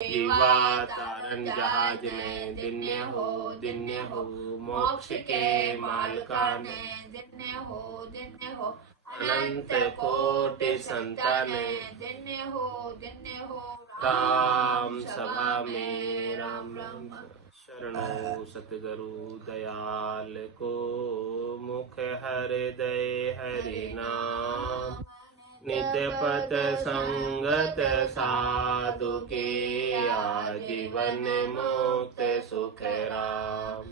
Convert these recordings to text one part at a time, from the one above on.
जीवा तारन जहाज ने दिन्य हो मोक्ष के मालका ने दिन्य हो अनंत कोटि संतान दिन्य हो राम सभा में राम राम शरणो सतगुरु दयाल को मुख हृदय हरि नाम नित्य पथ संगत साधु के आजीवन मुक्त सुख राम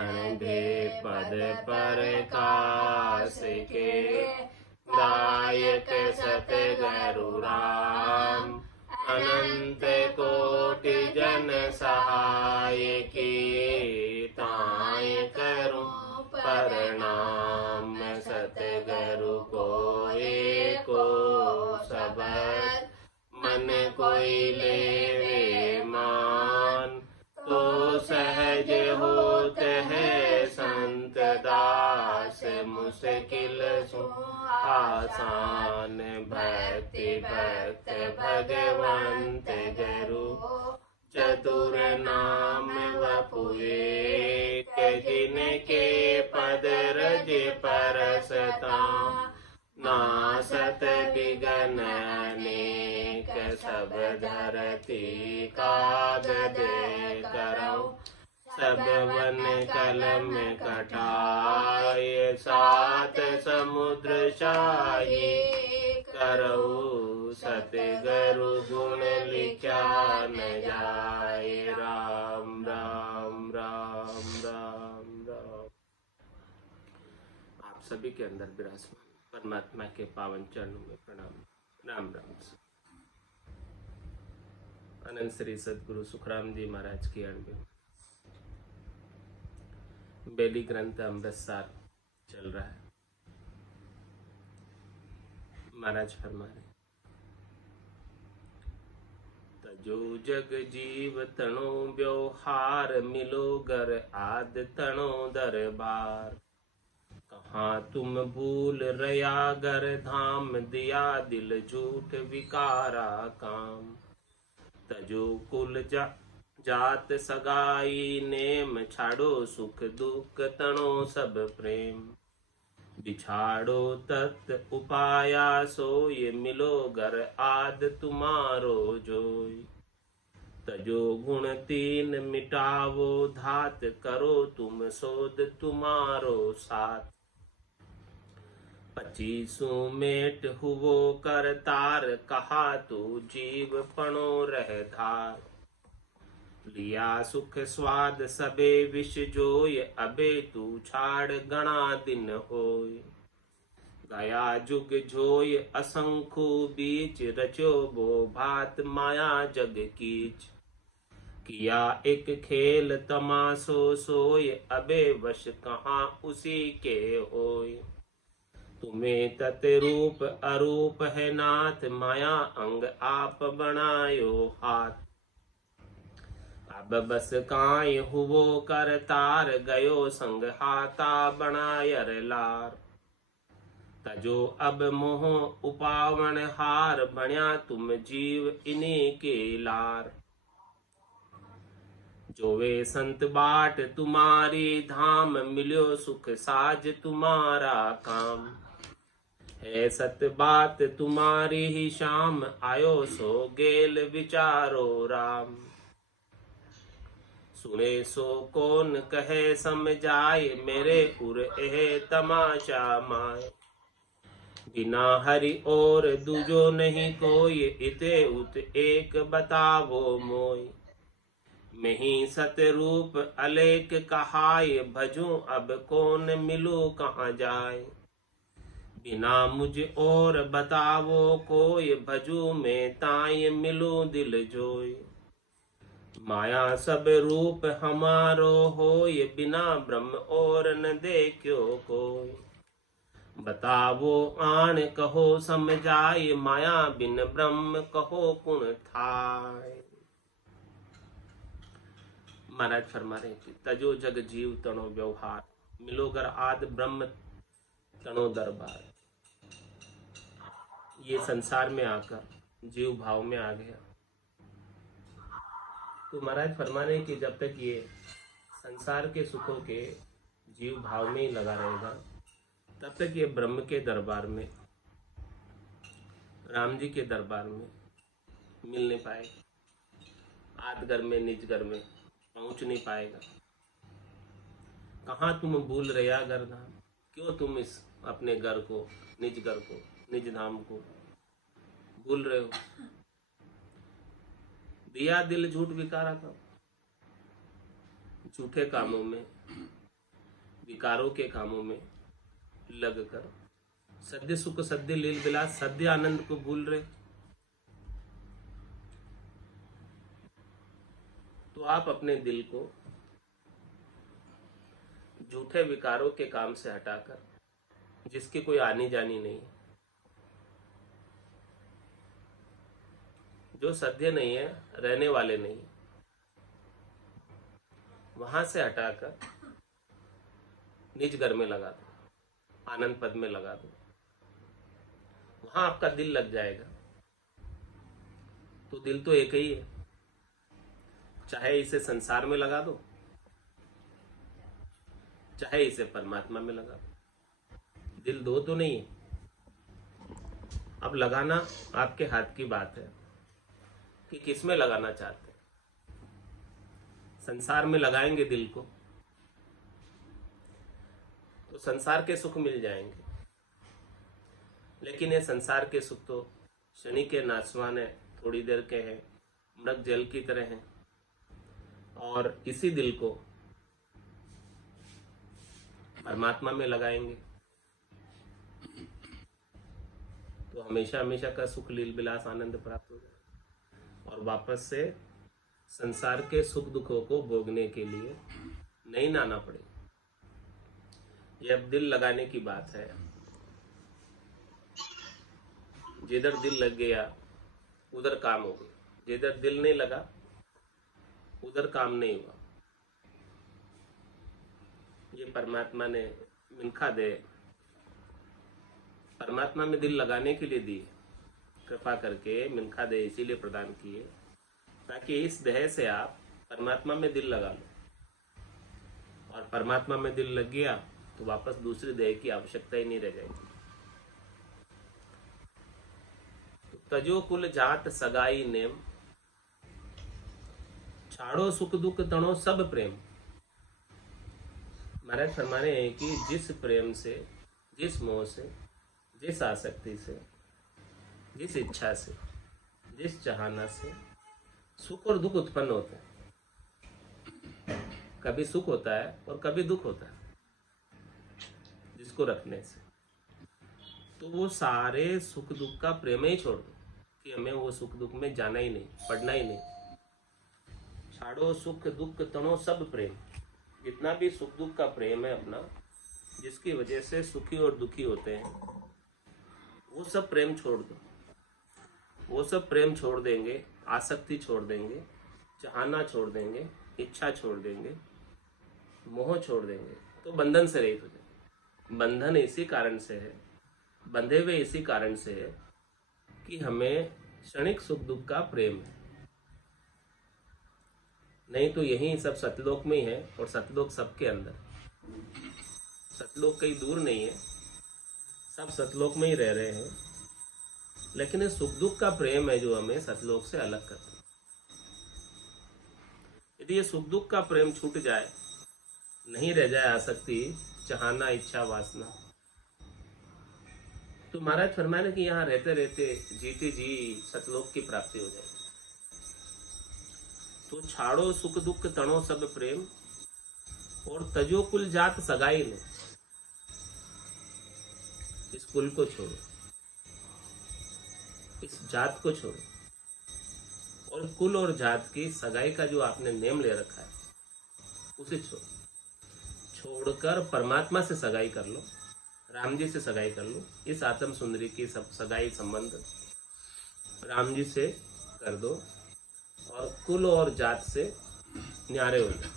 अनभे पद पर कास के दायक सतगुरु राम अनंत कोटि जन सहाय की ताय करूं प्रणाम सतगुरु को एको सबद मन कोई लेवे मान तो सहज होत है संत दास मुश्किल सो आसान भक्ति भक्त भगवंत गुरु चतुर नाम वपुए जिनके पद रज परसता नासत बिगन अनेक सब धरती कागद करौ सब वन कलम कटाय सात समुद्र शाही करौ सतगुरु गुण लिखा न जाए राम राम राम राम राम। आप सभी के अंदर विराजमान परमात्मा के पावन चरणों में प्रणाम राम राम। अनंत श्री सदगुरु सुखराम जी महाराज की अणबे बेली ग्रंथ अमृतसर चल रहा है। महाराज फरमा रहे तजो जग जीव तणो व्यवहार मिलो गर आद तणो दरबार कहाँ तुम भूल रया गर धाम दिया दिल झूठ विकारा काम तजो कुल जात सगाई नेम छाड़ो सुख दुख तणो सब प्रेम बिछाड़ो तत् उपाया सोय मिलो घर आद तुम्हारो जोय तजो गुण तीन मिटावो धात करो तुम सोद तुम्हारो साथ 25 मेट हुवो कर तार कहा तू जीव पणो रह धार लिया सुख स्वाद सबे विष जोय अबे तू छाड़ गणा दिन होय गया जुग जोय असंख्य बीच रचो बो भात माया जग कीच किया एक खेल तमाशो सोय अबे वश कहाँ उसी के होय तुम्हें तत् रूप अरूप है नाथ माया अंग आप बनायो हाथ अब बस काय हुवो कर तार गयो संग हाथा बनायर लार तजो अब मोह उपावन हार बण्या तुम जीव इन्हीं के लार जो वे संत बाट तुम्हारी धाम मिलो सुख साज तुम्हारा काम है सत बात तुम्हारी ही शाम आयो सो गेल विचारो राम सुने सो कौन कहे समझाए मेरे उर एह तमाशा माए बिना हरि और दूजो नहीं कोई इते उत एक बतावो मोय मही सतरूप अलेख कहाय भजूं अब कौन मिलू कहाँ जाए बिना मुझ और बतावो कोई भजू में ताय मिलू दिल जोय माया सब रूप हमारो होय बिना ब्रह्म और न देखो कोई बतावो आन कहो समझाए माया बिन ब्रह्म कहो कुण थाय। महाराज फरमा रहे कि तजो जग जीव तणो व्यवहार मिलोगर आद ब्रह्म तणो दरबार। ये संसार में आकर जीव भाव में आ गया, तो महाराज फरमा रहे हैं कि जब तक ये संसार के सुखों के जीव भाव में ही लगा रहेगा, तब तक ये ब्रह्म के दरबार में, राम जी के दरबार में मिल नहीं पाएगा। आदगर में निज घर में पहुंच नहीं पाएगा। कहाँ तुम भूल रहा घर धाम, क्यों तुम इस अपने घर को, निज घर को, निज धाम को भूल रहे हो। दिया दिल झूठ विकारा का, झूठे कामों में, विकारों के कामों में लगकर सद्य सुख, सद्य लील विलास, सद्य आनंद को भूल रहे। तो आप अपने दिल को झूठे विकारों के काम से हटाकर, जिसकी कोई आनी जानी नहीं है, जो सद्य नहीं है, रहने वाले नहीं, वहां से हटाकर निज घर में लगा दो, आनंद पद में लगा दो। वहां आपका दिल लग जाएगा। तो दिल तो एक ही है, चाहे इसे संसार में लगा दो, चाहे इसे परमात्मा में लगा दो। दिल दो तो नहीं है। अब लगाना आपके हाथ की बात है कि किस में लगाना चाहते हैं। संसार में लगाएंगे दिल को तो संसार के सुख मिल जाएंगे, लेकिन ये संसार के सुख तो क्षणिक के, नाशवान है, थोड़ी देर के हैं, मृग जल की तरह हैं। और इसी दिल को परमात्मा में लगाएंगे तो हमेशा हमेशा का सुख, लील विलास, आनंद प्राप्त हो जाए और वापस से संसार के सुख दुखों को भोगने के लिए नहीं नाना पड़े। यह अब दिल लगाने की बात है। जिधर दिल लग गया उधर काम हो गया, जिधर दिल नहीं लगा उधर काम नहीं हुआ। ये परमात्मा ने मिनखा दे, परमात्मा में दिल लगाने के लिए दी, कृपा करके मिनखा दे इसीलिए प्रदान किए ताकि इस देह से आप परमात्मा में दिल लगा लो। और परमात्मा में दिल लग गया तो वापस दूसरे देह की आवश्यकता ही नहीं रह जाएगी। तो तजो कुल जात सगाई नेम, छाड़ो सुख दुख तणो सब प्रेम। महाराज फरमा रहे हैं कि जिस प्रेम से, जिस मोह से, जिस आसक्ति से, जिस इच्छा से, जिस चाहना से सुख और दुख उत्पन्न होते हैं। कभी सुख होता है और कभी दुख होता है जिसको रखने से। तो वो सारे सुख दुख का प्रेम ही छोड़ दो कि हमें वो सुख दुख में जाना ही नहीं, पढ़ना ही नहीं। छाड़ो सुख दुख तणो सब प्रेम। जितना भी सुख दुख का प्रेम है अपना, जिसकी वजह से सुखी और दुखी होते हैं, वो सब प्रेम छोड़ दो। वो सब प्रेम छोड़ देंगे, आसक्ति छोड़ देंगे, चाहना छोड़ देंगे, इच्छा छोड़ देंगे, मोह छोड़ देंगे, तो बंधन से रहित हो जाए। बंधन इसी कारण से है, बंधे हुए इसी कारण से है कि हमें क्षणिक सुख दुख का प्रेम है। नहीं तो यही सब सतलोक में ही है, और सतलोक सबके अंदर। सतलोक कहीं दूर नहीं है, सब सतलोक में ही रह रहे हैं। लेकिन ये सुख दुख का प्रेम है जो हमें सतलोक से अलग करता है। यदि ये सुख दुख का प्रेम छूट जाए, नहीं रह जाए आसक्ति, चाहना, इच्छा, वासना, तो महाराज फरमाने कि यहाँ रहते रहते जीते जी सतलोक की प्राप्ति हो जाएगी। तो छाड़ो सुख दुख तणो सब प्रेम, और तजो कुल जात सगाई ने। इस कुल को छोड़ो, इस जात को छोड़ो, और कुल और जात की सगाई का जो आपने नेम ले रखा है उसे छोड़कर परमात्मा से सगाई कर लो, राम जी से सगाई कर लो। इस आत्म सुंदरी की सब सगाई संबंध राम जी से कर दो और कुल और जात से न्यारे हो जाओ।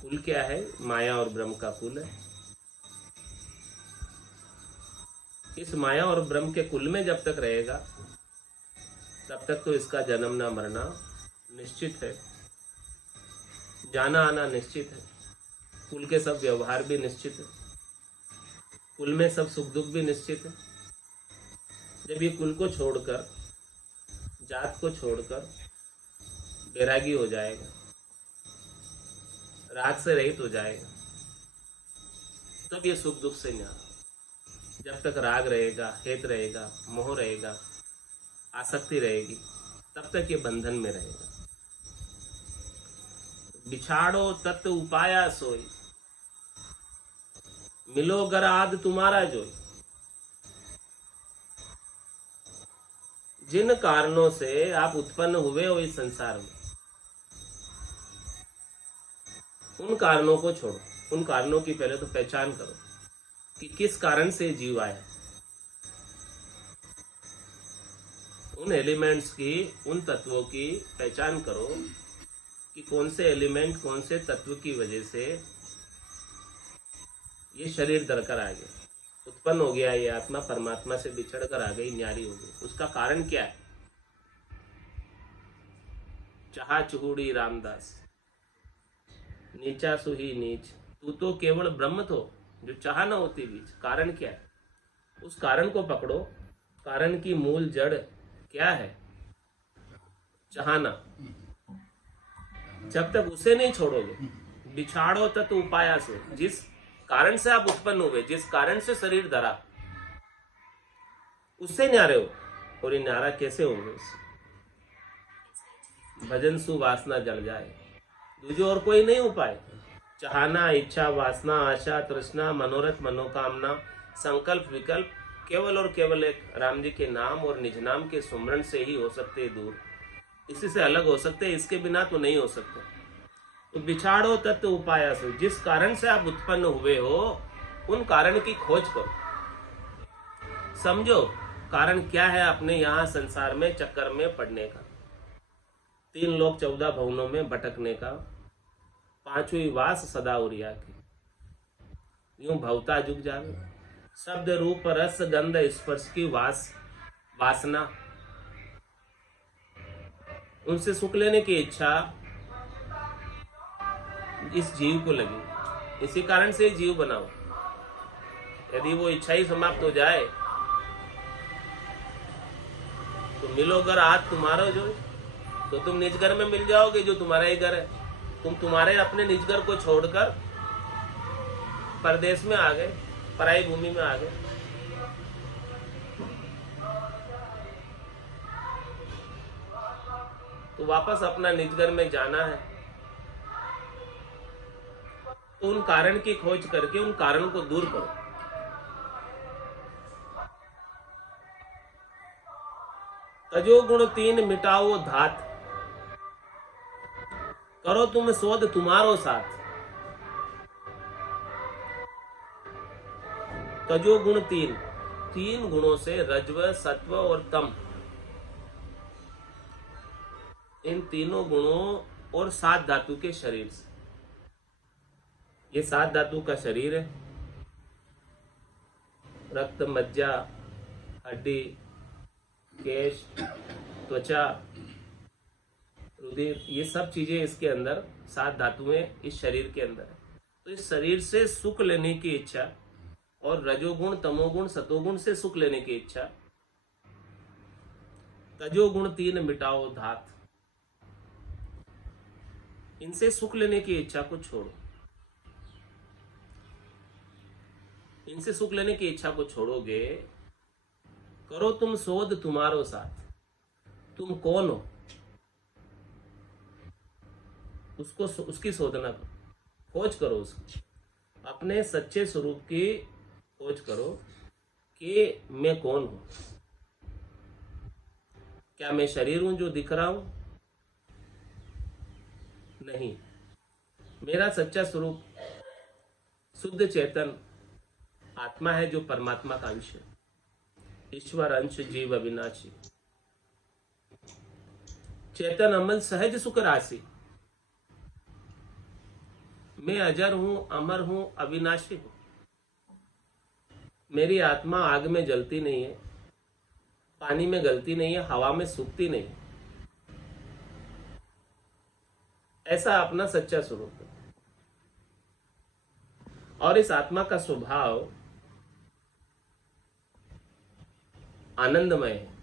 कुल क्या है? माया और ब्रह्म का कुल है। इस माया और ब्रह्म के कुल में जब तक रहेगा तब तक तो इसका जन्म ना मरना निश्चित है, जाना आना निश्चित है, कुल के सब व्यवहार भी निश्चित है, कुल में सब सुख दुख भी निश्चित है। जब ये कुल को छोड़कर, जात को छोड़कर बैरागी हो जाएगा, राग से रहित हो जाएगा, तब ये सुख दुख से न्यारा। जब तक राग रहेगा, हेत रहेगा, मोह रहेगा, आसक्ति रहेगी, तब तक ये बंधन में रहेगा। बिछाड़ो तत्व उपाया सोई, मिलो गर आद तुम्हारा जोई। जिन कारणों से आप उत्पन्न हुए हो इस संसार में, उन कारणों को छोड़ो। उन कारणों की पहले तो पहचान करो कि किस कारण से जीव आया। उन एलिमेंट्स की, उन तत्वों की पहचान करो कि कौन से एलिमेंट, कौन से तत्व की वजह से ये शरीर धरकर आ गया, उत्पन्न हो गया, ये आत्मा परमात्मा से बिछड़ कर आ गई, न्यारी हो गई। उसका कारण क्या है? चाहा चुहूड़ी रामदास, नीचा सुही नीच, तू तो केवल ब्रह्म तो जो चाह न होती बीच। कारण क्या है? उस कारण को पकड़ो। कारण की मूल जड़ क्या है? चाहना। जब तक उसे नहीं छोड़ोगे, बिछाड़ो तत् उपाया से, जिस कारण से आप उत्पन्न हुए, जिस कारण से शरीर धरा, उससे न्यारे हो। और ये न्यारा कैसे होंगे? भजन सुवासना जल जाए, दूजे और कोई नहीं उपाय। चाहना, इच्छा, वासना, आशा, तृष्णा, मनोरथ, मनोकामना, संकल्प, विकल्प केवल और केवल एक राम जी के नाम और निज नाम के सुमरण से ही हो सकते हैं दूर। इसी से अलग हो सकते हैं, इसके बिना तो नहीं हो सकते। तो बिछाड़ो तत्व उपाया से, जिस कारण से आप उत्पन्न हुए हो उन कारण की खोज करो। समझो कारण क्या है अपने यहाँ संसार में चक्कर में पड़ने का, 3 लोक 14 भवनों में भटकने का, 5वीं वास सदा उरिया की, यूं भवता जुग जावे। शब्द रूप रस गंध स्पर्श की वासना, उनसे सुख लेने की इच्छा इस जीव को लगी। इसी कारण से जीव बनाओ। यदि वो इच्छा ही समाप्त हो जाए तो मिलोगर आज तुम्हारा जो, तो तुम निज घर में मिल जाओगे जो तुम्हारा ही घर है। तुम तुम्हारे अपने निज घर को छोड़कर परदेश में आ गए, पराई भूमि में आ गए। तो वापस अपना निज घर में जाना है, तो उन कारण की खोज करके उन कारण को दूर करो। तजो गुण 3 मिटाओ धात, करो तुम शोध तुम्हारो साथ। तजो गुण 3 गुणों से रजव, सत्व और तम, इन तीनों गुणों और 7 धातु के शरीर से, ये 7 धातु का शरीर है। रक्त, मज्जा, हड्डी, केश, त्वचा, रुधिर, ये सब चीजें इसके अंदर 7 धातुएं इस शरीर के अंदर है। तो इस शरीर से सुख लेने की इच्छा और रजोगुण, तमोगुण, सतोगुण से सुख लेने की इच्छा, तजोगुण 3 मिटाओ धात, इनसे सुख लेने की इच्छा को छोड़ो। इनसे सुख लेने की इच्छा को छोड़ोगे, करो तुम शोध तुम्हारो साथ। तुम कौन हो उसको, उसकी शोधना करो, खोज करो उसकी, अपने सच्चे स्वरूप की खोज करो कि मैं कौन हूं। क्या मैं शरीर हूं जो दिख रहा हूं? नहीं, मेरा सच्चा स्वरूप शुद्ध चेतन आत्मा है जो परमात्मा का अंश है, ईश्वर अंश, जीव अविनाशी, चेतन अमल सहज सुख राशि। मैं अजर हूं, अमर हूं, अविनाशी हूं। मेरी आत्मा आग में जलती नहीं है, पानी में गलती नहीं है, हवा में सूखती नहीं। ऐसा अपना सच्चा स्वरूप है। और इस आत्मा का स्वभाव आनंदमय है।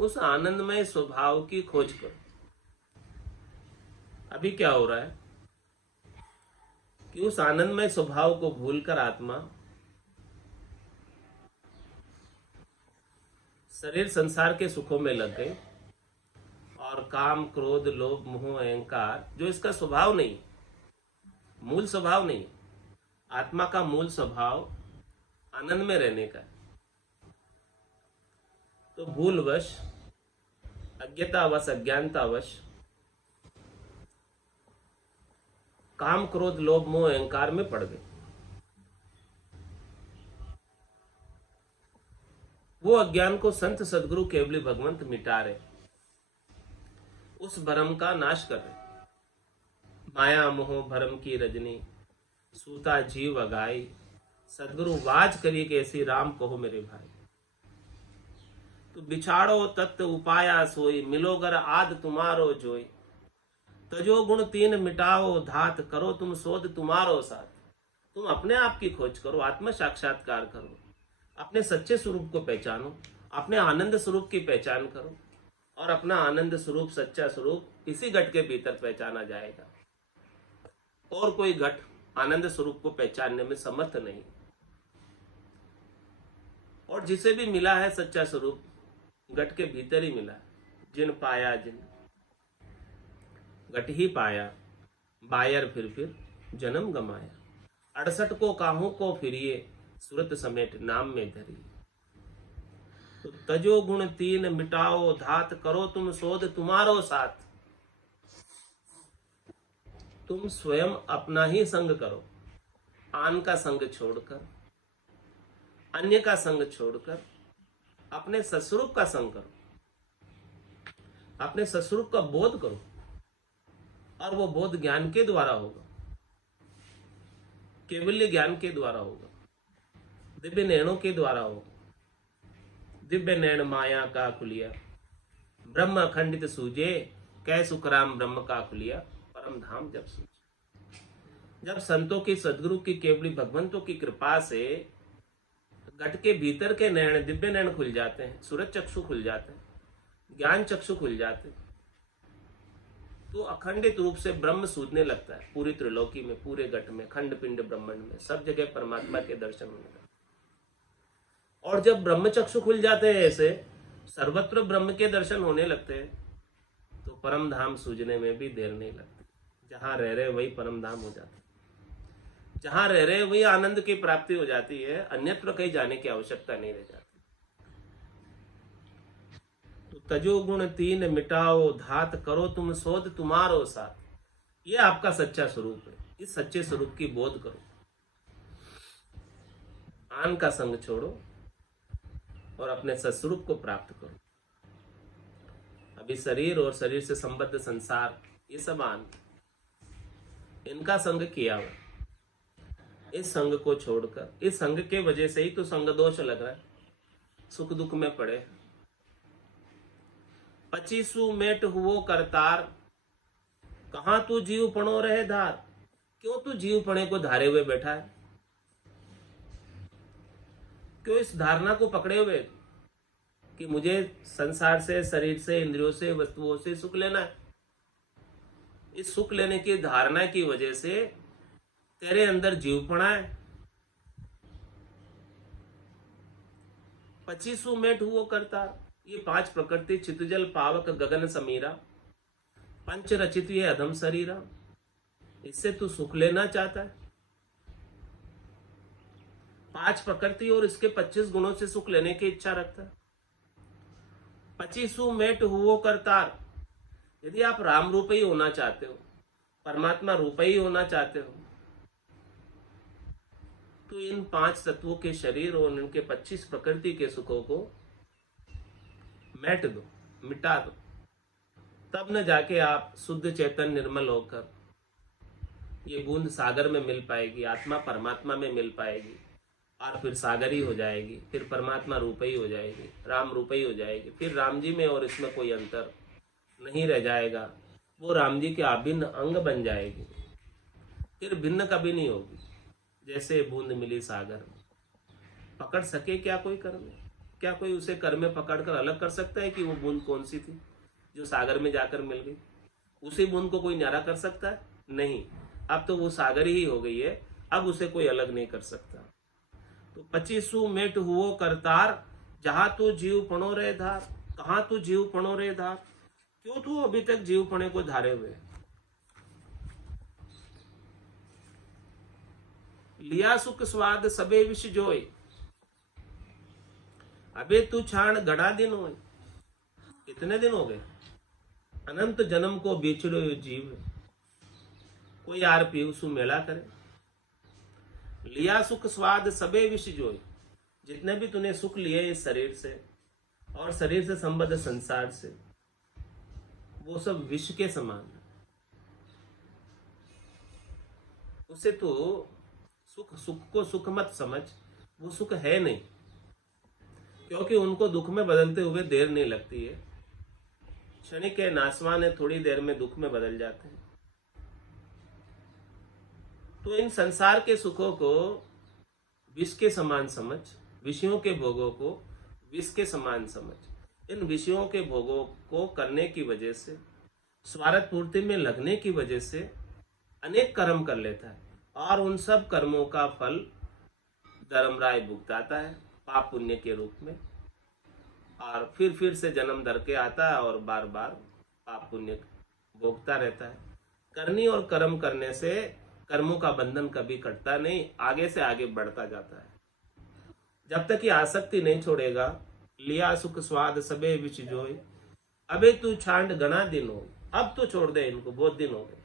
उस आनंदमय स्वभाव की खोज करो। अभी क्या हो रहा है कि उस आनंदमय स्वभाव को भूलकर आत्मा शरीर संसार के सुखों में लग गई और काम, क्रोध, लोभ, मोह, अहंकार, जो इसका स्वभाव नहीं, मूल स्वभाव नहीं, आत्मा का मूल स्वभाव आनंद में रहने का है। तो भूलवश, अज्ञतावश, अज्ञानतावश काम, क्रोध, लोभ, मोह, अहंकार में पड़ गए। वो अज्ञान को संत सदगुरु केवली भगवंत मिटा रहे, उस भरम का नाश कर रहे। माया मोह भरम की रजनी, सूता जीव अगाई, सदगुरु वाज करी कैसी राम कहो मेरे भाई। तो बिछाड़ो तत्व उपाया सोई, मिलोगर आद तुम्हारो जोई। तजो गुण तीन मिटाओ धात, करो तुम शोध तुम्हारो साथ। तुम अपने आप की खोज करो, आत्म साक्षात्कार करो, अपने सच्चे स्वरूप को पहचानो, अपने आनंद स्वरूप की पहचान करो। और अपना आनंद स्वरूप, सच्चा स्वरूप इसी घट के भीतर पहचाना जाएगा। और कोई घट आनंद स्वरूप को पहचानने में समर्थ नहीं। और जिसे भी मिला है सच्चा स्वरूप, घट के भीतर ही मिला। जिन पाया जिन घट ही पाया, बायर फिर जन्म गमाया। 68 को काहू को फिरिए, सूरत समेट नाम में धरिए। तो तजो गुण तीन मिटाओ धात, करो तुम शोध तुम्हारो साथ। तुम स्वयं अपना ही संग करो, आन का संग छोड़कर, अन्य का संग छोड़कर अपने सस्वरूप का संग करो, अपने सस्वरूप का बोध करो। और वो बोध ज्ञान के द्वारा होगा, केवल्य ज्ञान के द्वारा होगा, दिव्य नैनों के द्वारा होगा। दिव्य नैन माया का खुलिया, ब्रह्म अखंडित सूझे, कै सुखराम ब्रह्म का खुलिया, परम धाम जब सूझे। जब संतों की, सदगुरु की, केवली भगवंतों की कृपा से घट के भीतर के नैन, दिव्य नैन खुल जाते हैं, सूरज चक्षु खुल जाते हैं, ज्ञान चक्षु खुल जाते हैं, तो अखंडित रूप से ब्रह्म सूझने लगता है। पूरी त्रिलोकी में, पूरे घट में, खंड पिंड ब्रह्मांड में, सब जगह परमात्मा के दर्शन होने लगते। और जब ब्रह्म चक्षु खुल जाते हैं, ऐसे सर्वत्र ब्रह्म के दर्शन होने लगते हैं, तो परम धाम सूझने में भी देर नहीं लगती। जहां रह रहे वही परम धाम हो जाता है, जहां रह रहे वही आनंद की प्राप्ति हो जाती है, अन्यत्र कहीं जाने की आवश्यकता नहीं रह जाती। तो तजो गुण तीन मिटाओ धात, करो तुम शोध तुम्हारो साथ। ये आपका सच्चा स्वरूप है। इस सच्चे स्वरूप की बोध करो, आन का संग छोड़ो और अपने सस्वरूप को प्राप्त करो। अभी शरीर और शरीर से संबद्ध संसार, ये सब आन, इनका संग किया हुआ, इस संग को छोड़कर, इस संग के वजह से ही तो संग दोष लग रहा है, सुख दुख में पड़े। 25 मेट हुओ करतार, कहां तू जीव पणो रहे धार। क्यों तू जीव पणे को धारे हुए बैठा है? क्यों इस धारणा को पकड़े हुए कि मुझे संसार से, शरीर से, इंद्रियों से, वस्तुओं से सुख लेना है? इस सुख लेने की धारणा की वजह से तेरे अंदर जीवपणा है। 25 मेट हुओ करता, ये 5 प्रकृति, चितजल पावक गगन समीरा, पंच रचित ये अधम शरीरा, इससे तू सुख लेना चाहता है? 5 प्रकृति और इसके 25 गुणों से सुख लेने की इच्छा रखता है। 25 मेट हुओ करतार, यदि आप राम रूप ही होना चाहते हो, परमात्मा रूप ही होना चाहते हो, तो इन 5 तत्वों के शरीर और इनके 25 प्रकृति के सुखों को मैट दो, मिटा दो। तब न जाके आप शुद्ध चेतन निर्मल होकर ये बूंद सागर में मिल पाएगी, आत्मा परमात्मा में मिल पाएगी, और फिर सागर ही हो जाएगी, फिर परमात्मा रूप ही हो जाएगी, राम रूप ही हो जाएगी। फिर राम जी में और इसमें कोई अंतर नहीं रह जाएगा, वो राम जी के अभिन्न अंग बन जाएगी, फिर भिन्न कभी नहीं होगी। जैसे बूंद मिली सागर में, पकड़ सके क्या कोई कर में? क्या कोई उसे कर में पकड़ कर अलग कर सकता है कि वो बूंद कौन सी थी जो सागर में जाकर मिल गई? उसी बूंद को कोई न्यारा कर सकता है? नहीं। अब तो वो सागर ही हो गई है, अब उसे कोई अलग नहीं कर सकता। तो 25 मेट हुओ करतार, जहां तू जीव पणो रे धार। कहाँ तू जीव पणो रे धार? क्यों तू अभी तक जीव पणे को धारे हुए? लिया सुख स्वाद सबे विष जोय, अबे तू छाण गड़ा दिन हो। कितने दिन हो गए? अनंत जन्म को बेचड़ो जीव, कोई आर पीऊ मेला करे। लिया सुख स्वाद सबे विष जोय, जितने भी तूने सुख लिए इस शरीर से और शरीर से संबद्ध संसार से, वो सब विष के समान है। उसे तो सुख को सुख मत समझ, वो सुख है नहीं, क्योंकि उनको दुख में बदलते हुए देर नहीं लगती है। क्षणिक है, नासवान है, थोड़ी देर में दुख में बदल जाते हैं। तो इन संसार के सुखों को विष के समान समझ, विषयों के भोगों को विष के समान समझ। इन विषयों के भोगों को करने की वजह से, स्वार्थ पूर्ति में लगने की वजह से अनेक कर्म कर लेता है, और उन सब कर्मों का फल धर्मराय भुगताता है पाप पुण्य के रूप में, और फिर से जन्म धर के आता है और बार बार पाप पुण्य भोगता रहता है। करनी और कर्म करने से कर्मों का बंधन कभी कटता नहीं, आगे से आगे बढ़ता जाता है। जब तक ये आसक्ति नहीं छोड़ेगा, लिया सुख स्वाद सबे विष जोय, अबे तू छांड गणा दिन हो। अब तो छोड़ दे इनको, बहुत दिन हो गए।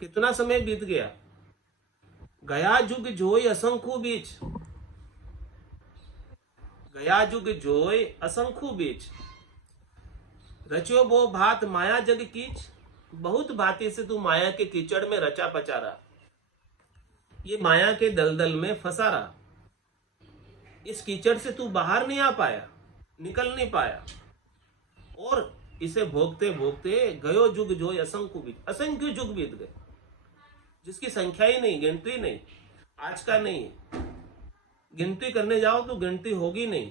कितना समय बीत गया? गया जुग जोय असंख्य बीच, गया जुग जोय असंख्य बीच, रचो बो भात माया जग कीच। बहुत भांति से तू माया के कीचड़ में रचा पचा रहा, ये माया के दलदल में फंसा रहा। इस कीचड़ से तू बाहर नहीं आ पाया, निकल नहीं पाया, और इसे भोगते भोगते गयो जुग जोय असंख्य बीच। असंख्य जुग बीत गए, जिसकी संख्या ही नहीं, गिनती नहीं, आज का नहीं। गिनती करने जाओ तो गिनती होगी नहीं,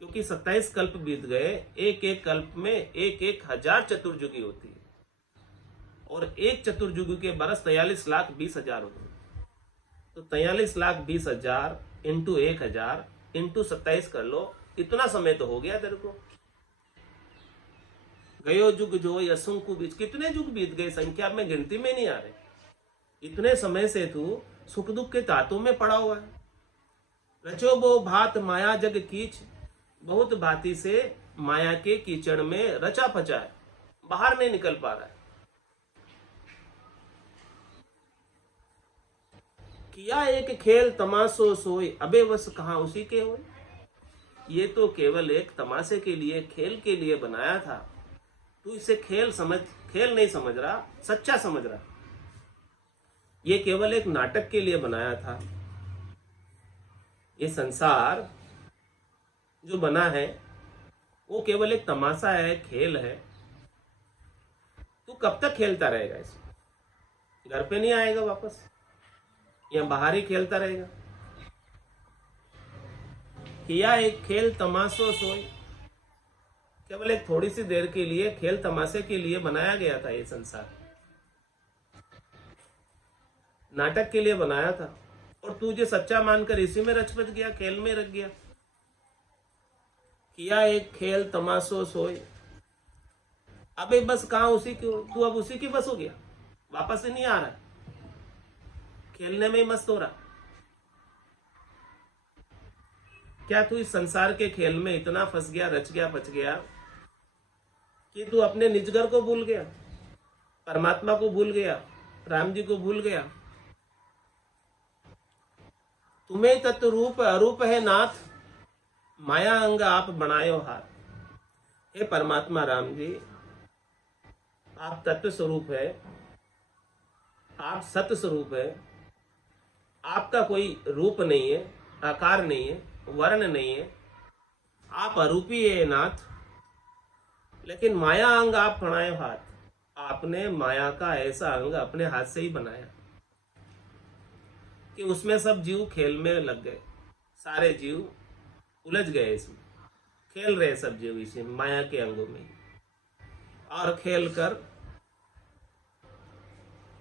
क्योंकि 27 कल्प बीत गए। एक एक कल्प में 1,000 चतुर्युगी होती है, और एक चतुर्युगी के बरस 43,20,000 होते हैं। तो 43,20,000 इंटू 1,000 इंटू 27 कर लो, इतना समय तो हो गया तेरे को। गयो जुग जोय असंख्य बीच, कितने जुग बीत गए, संख्या में गिनती में नहीं आ रहे। इतने समय से तू सुख दुख के तातों में पड़ा हुआ है। रचो बो भात माया जग कीच, बहुत भांति से माया के कीचड़ में रचा पचा है, बाहर नहीं निकल पा रहा है। किया एक खेल तमाशो सोई, अबे बस कहां उसी के हो। ये तो केवल एक तमाशे के लिए, खेल के लिए बनाया था। तू इसे खेल समझ, खेल नहीं समझ रहा, सच्चा समझ रहा। ये केवल एक नाटक के लिए बनाया था। ये संसार जो बना है वो केवल एक तमाशा है, खेल है। तू कब तक खेलता रहेगा इसमें? घर पे नहीं आएगा वापस, या बाहर ही खेलता रहेगा? किया एक खेल तमाशो सोई, केवल एक थोड़ी सी देर के लिए, खेल तमाशे के लिए बनाया गया था। ये संसार नाटक के लिए बनाया था, और तुझे सच्चा मानकर इसी में रच बच गया, खेल में रख गया। किया एक खेल तमाशो सोई, अबे बस कहां उसी की, तू अब उसी की बस हो गया, वापस से नहीं आ रहा, खेलने में ही मस्त हो रहा। क्या तू इस संसार के खेल में इतना फंस गया, रच गया, बच गया कि तू अपने निजगर को भूल गया, परमात्मा को भूल गया, राम जी को भूल गया? तुम्हें तत्व रूप अरूप है नाथ, माया अंग आप बनायो हाथ। हे परमात्मा राम जी, आप तत्व स्वरूप है, आप सत्य स्वरूप है। आपका कोई रूप नहीं है, आकार नहीं है, वर्ण नहीं है, आप अरूपी है नाथ। लेकिन माया अंग आप बनाए हाथ, आपने माया का ऐसा अंग अपने हाथ से ही बनाया कि उसमें सब जीव खेल में लग गए, सारे जीव उलझ गए इसमें, खेल रहे सब जीव इसी माया के अंगों में, और खेल कर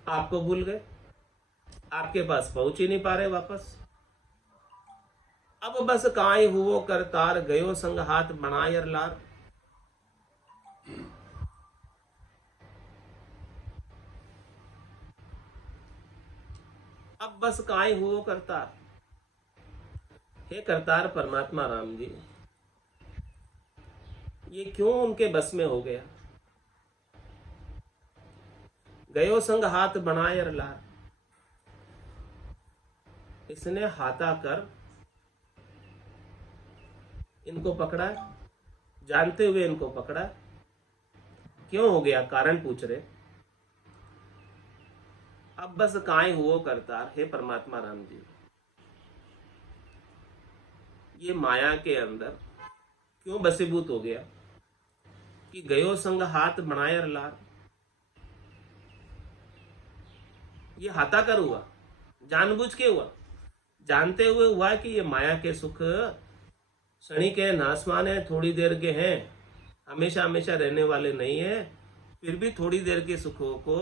आपको भूल गए, आपके पास पहुंच ही नहीं पा रहे वापस। अब बस काई हुओ करतार, गयो संग हाथ बनायर लार। अब बस काई हुओ करतार, हे करतार परमात्मा राम जी, ये क्यों उनके बस में हो गया। गयो संग हाथ बनायर लार, इसने हाथा कर इनको पकड़ा, जानते हुए इनको पकड़ा। क्यों हो गया, कारण पूछ रहे। अब बस काय हुओ करतार, हे परमात्मा राम जी, ये माया के अंदर क्यों बसीभूत हो गया कि गयो संग हाथ बनायर लार। ये हाथा कर हुआ, जानबूझ के हुआ, जानते हुए हुआ कि ये माया के सुख क्षणिक है, नासमान है, थोड़ी देर के हैं, हमेशा हमेशा रहने वाले नहीं है। फिर भी थोड़ी देर के सुखों को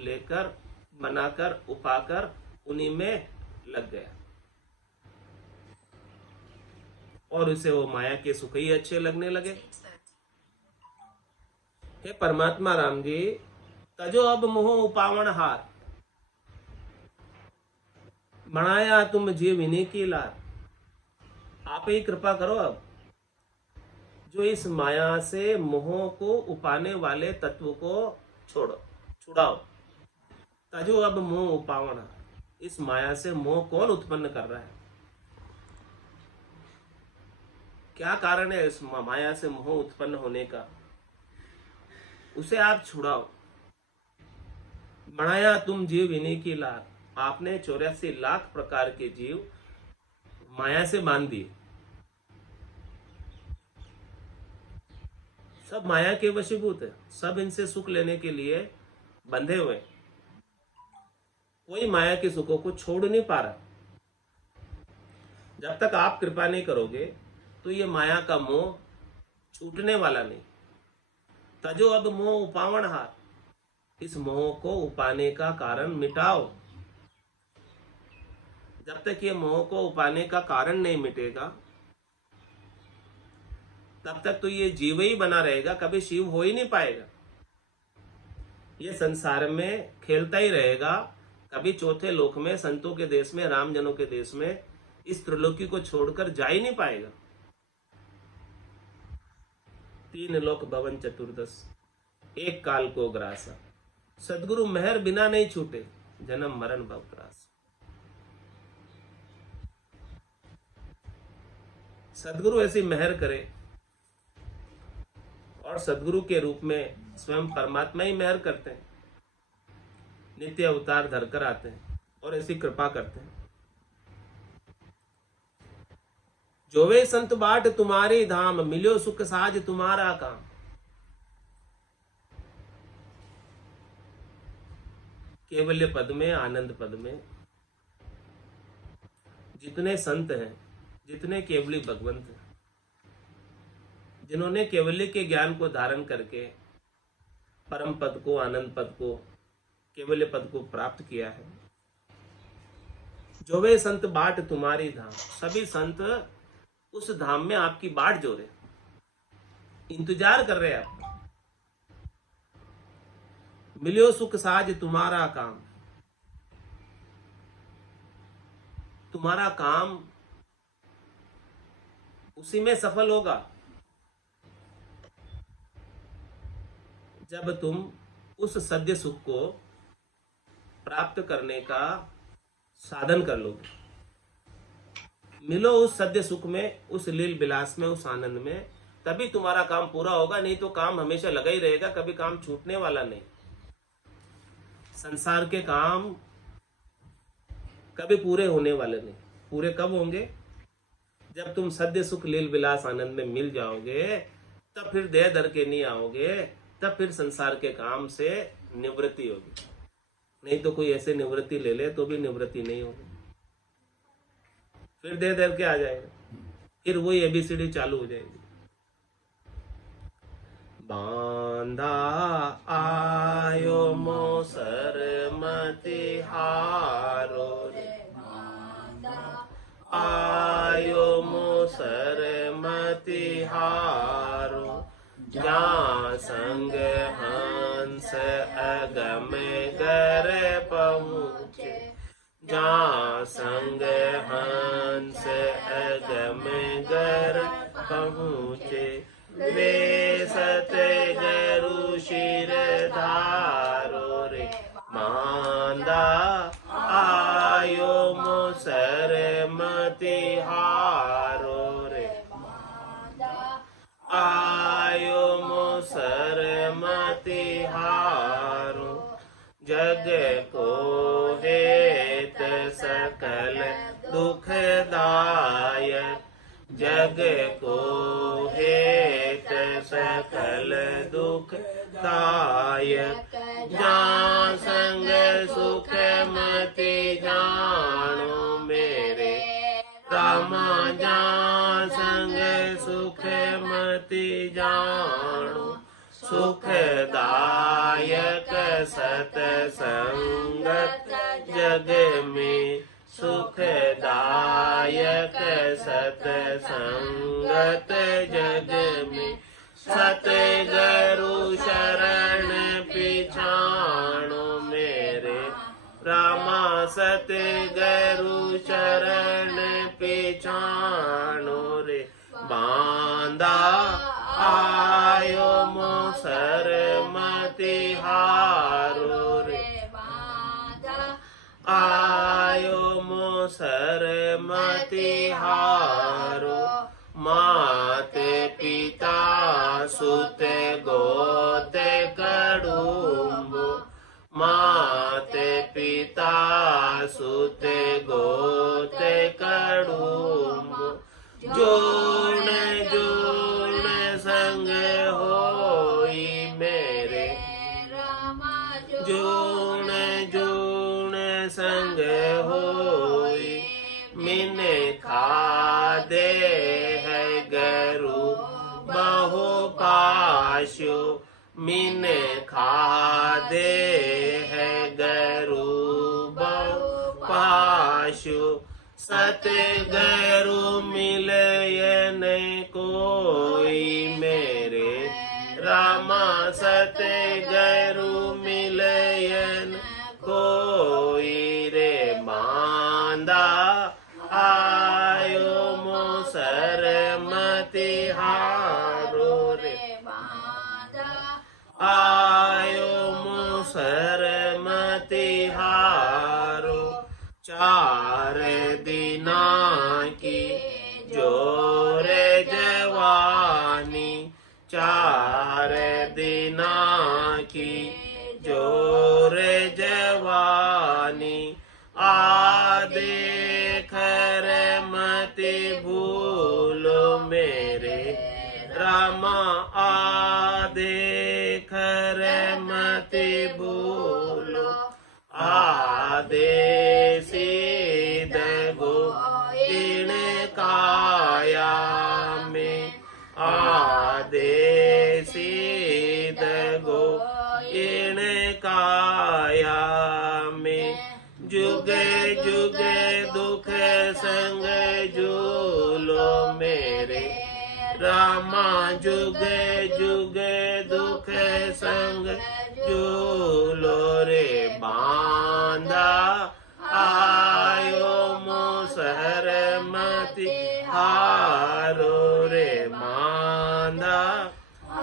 लेकर, बनाकर, उपाकर उन्हीं में लग गया, और उसे वो माया के सुख ही अच्छे लगने लगे। हे परमात्मा राम जी, तजो अब मोह उपावण हार, बनाया तुम जीव इन्हीं की लार। आप ही कृपा करो, अब जो इस माया से मोह को उपाने वाले तत्व को छोड़ो, छुड़ाओ। तजो अब मोह उपावण, इस माया से मोह कौन उत्पन्न कर रहा है, क्या कारण है इस माया से मोह उत्पन्न होने का, उसे आप छुड़ाओ। बनाया तुम जीव इन्हीं की लार, आपने 84 लाख प्रकार के जीव माया से बांध दिए, सब माया के वशीभूत है, सब इनसे सुख लेने के लिए बंधे हुए, कोई माया के सुखों को छोड़ नहीं पा रहा। जब तक आप कृपा नहीं करोगे तो ये माया का मोह छूटने वाला नहीं। तजो अब मोह उपावण हार, इस मोह को उपाने का कारण मिटाओ। जब तक ये मोह को उपाने का कारण नहीं मिटेगा, तब तक तो ये जीव ही बना रहेगा, कभी शिव हो ही नहीं पाएगा। ये संसार में खेलता ही रहेगा, कभी चौथे लोक में, संतों के देश में, रामजनों के देश में इस त्रिलोकी को छोड़कर जा ही नहीं पाएगा। 3 लोक भवन चतुर्दश, एक काल को ग्रासा, सदगुरु मेहर बिना नहीं छूटे, जन्म मरण भव त्रास। सदगुरु ऐसी मेहर करे, और सदगुरु के रूप में स्वयं परमात्मा ही मेहर करते हैं, नित्य अवतार धरकर आते हैं और ऐसी कृपा करते हैं। जोवे संत बाट तुम्हारी धाम, मिलो सुख साज तुम्हारा काम। केवल्य पद में, आनंद पद में जितने संत हैं, जितने केवली भगवंत हैं, जिन्होंने केवल्य के ज्ञान को धारण करके परम पद को, आनंद पद को, केवल्य पद को प्राप्त किया है, जो वे संत बाट तुम्हारी धाम, सभी संत उस धाम में आपकी बाट जो रहे, इंतजार कर रहे हैं आपका। मिलो सुख साज तुम्हारा काम, तुम्हारा काम उसी में सफल होगा जब तुम उस सद्य सुख को प्राप्त करने का साधन कर लोगे। मिलो उस सद्य सुख में, उस लील विलास में, उस आनंद में, तभी तुम्हारा काम पूरा होगा, नहीं तो काम हमेशा लगा ही रहेगा, कभी काम छूटने वाला नहीं। संसार के काम कभी पूरे होने वाले नहीं। पूरे कब होंगे? जब तुम सद्य सुख लील विलास आनंद में मिल जाओगे, तब फिर देह धर के नहीं आओगे, तब फिर संसार के काम से निवृत्ति होगी। नहीं तो कोई ऐसे निवृत्ति ले ले तो भी निवृत्ति नहीं होगी, फिर देह धर के आ जाएगा, फिर वही एबीसीडी चालू हो जाएगी। बांधा आयो मोसर मति हारो रे, आयो मोसर मति हारो, जा संग हंस अगम गर पहुँचे, जा संग हंस अगम गर पहुँचे, वे सत गरु शिर धारो रे, मांदा आयो मोसर मति हारो रे, आयो मोसर मति हारो, जग को हेत सकल दुखदायक, जग को हेत सकल दुखदायक, जा संग सुख मति जानो मेरे रामा, जा संग सुख मति जानो, सुखदायक सतसंगत जग में, सुखदायक सतसंगत जग में, सतगुरु शरण पिछाणो मेरे रामा, सतगुरु शरण पिछाणो रे, बांधा आयो मोसर मति हारो रे, आयो मोसर मति हारो, माते पिता सुत गोत कड़ुम्बो, माते पिता सुत गोत कड़ुम्बो, जोन जोन संग होई मेरे जोन जोन संग होई, मिने खा दे है गरु बहु पाशो, मिने खा दे है गरु बहु पाशो, सतगुरु मिलय नहीं कोई मेरे रामा, सतगुरु मिलय कोई रे, मांदा आयो मोसर मति हारो रे, आयो मोसर मति हारो, चार दिना की जोर जवानी, चार दिना की जोर जवानी, आ देखर मति भूलो मेरे रामा, आ देखर मति भूलो, आदेसी दगो दिन काया में, आदेसी दगो इन काया में, जुगे जुगे दुख संग झूलो मेरे रामा, जुगे जुगे दुख संग झूलो रे, बांधा आयो मोसर मति हारो रे, बांधा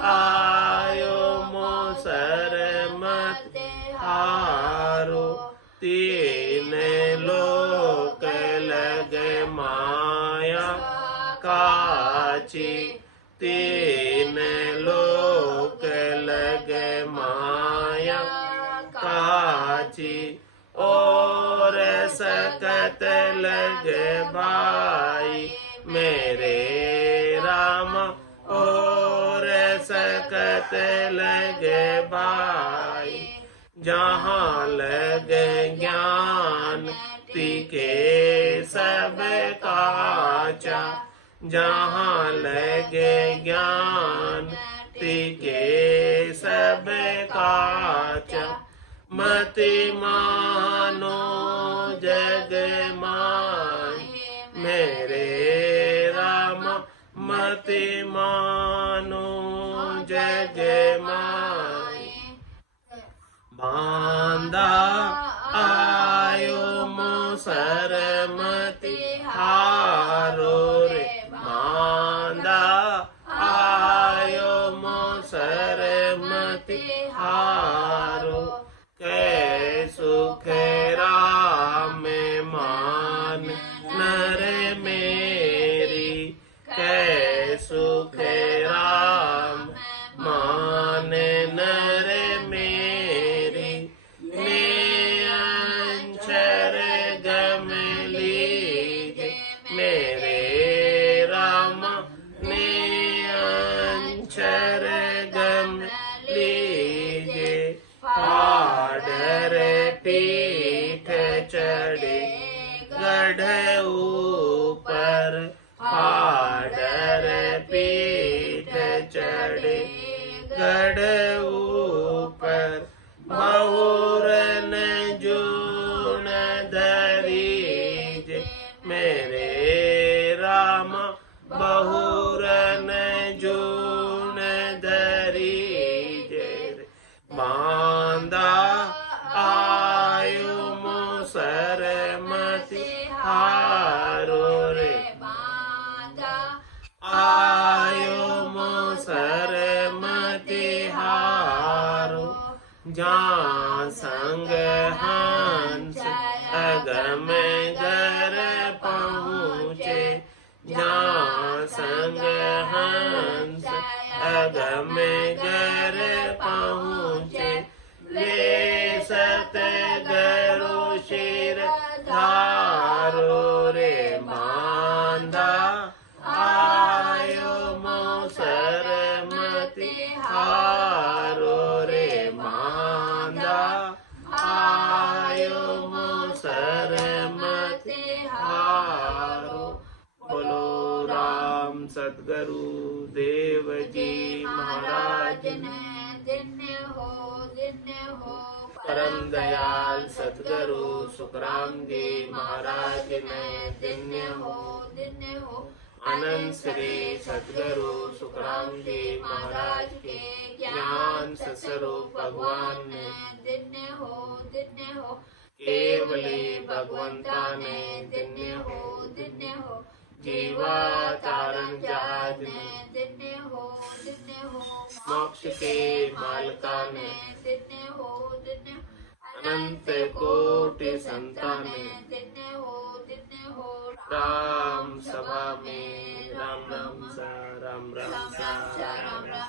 आयो मोसर मति हारो, तीन लोक लगे माया काची, तीन लोक लगे माया काची, और सकत लगे भाई मेरे राम, और सकत लगे बाई, जहाँ लगे ज्ञान पीके सब काचा, जहाँ लगे ज्ञान पीके सब काचा। मति मानो जग माही, मेरे राम मति मानो जग माही। बांधा आयो मोसर मति हारो रे, बांधा आयो मोसर मति हारो। कै सुख राम मान नर मेरी, कै सुख राम मान नर मेरी। ने अंचर गम लीजे मेरे राम, ने अंचर गम लीजे। पाडर पीठ चढ़े गढ़ ऊपर, पाडर पीठ चढ़े गढ़ ऊपर। बहुरन जून धरीजे मेरे राम, बहुरन जून धरीजे। बांधा आयो मोसर मति हारो रे, बांधा आयो मोसर मति हारो। जहाँ संग हंस अगम घर पहुँचे, जहाँ संग हंस अगम घर पहुँचे। ले सत गरु शिर धारो रे, बांधा आयो मोसर मति हारो रे, बांधा आयो मोसर मति हारो। बोलो राम सतगुरु देव जी महाराज ने धन्य हो, धन्य हो। परम दयाल सतगुरु सुखराम जी महाराज ने धन्य हो, धन्य हो। अनंत श्री सतगुरु सुखराम जी महाराज के ज्ञान स्वरूप भगवान ने धन्य हो, धन्य हो। केवली भगवंता ने धन्य हो, धन्य हो। जीवा तारण जहाज ने धन्य हो, धन्य हो। मोक्ष के मालका ने धन्य हो, धन्य हो। अनंत कोटि संताने धन्य हो, धन्य हो। राम सभा में राम राम सा, राम राम सा, राम राम।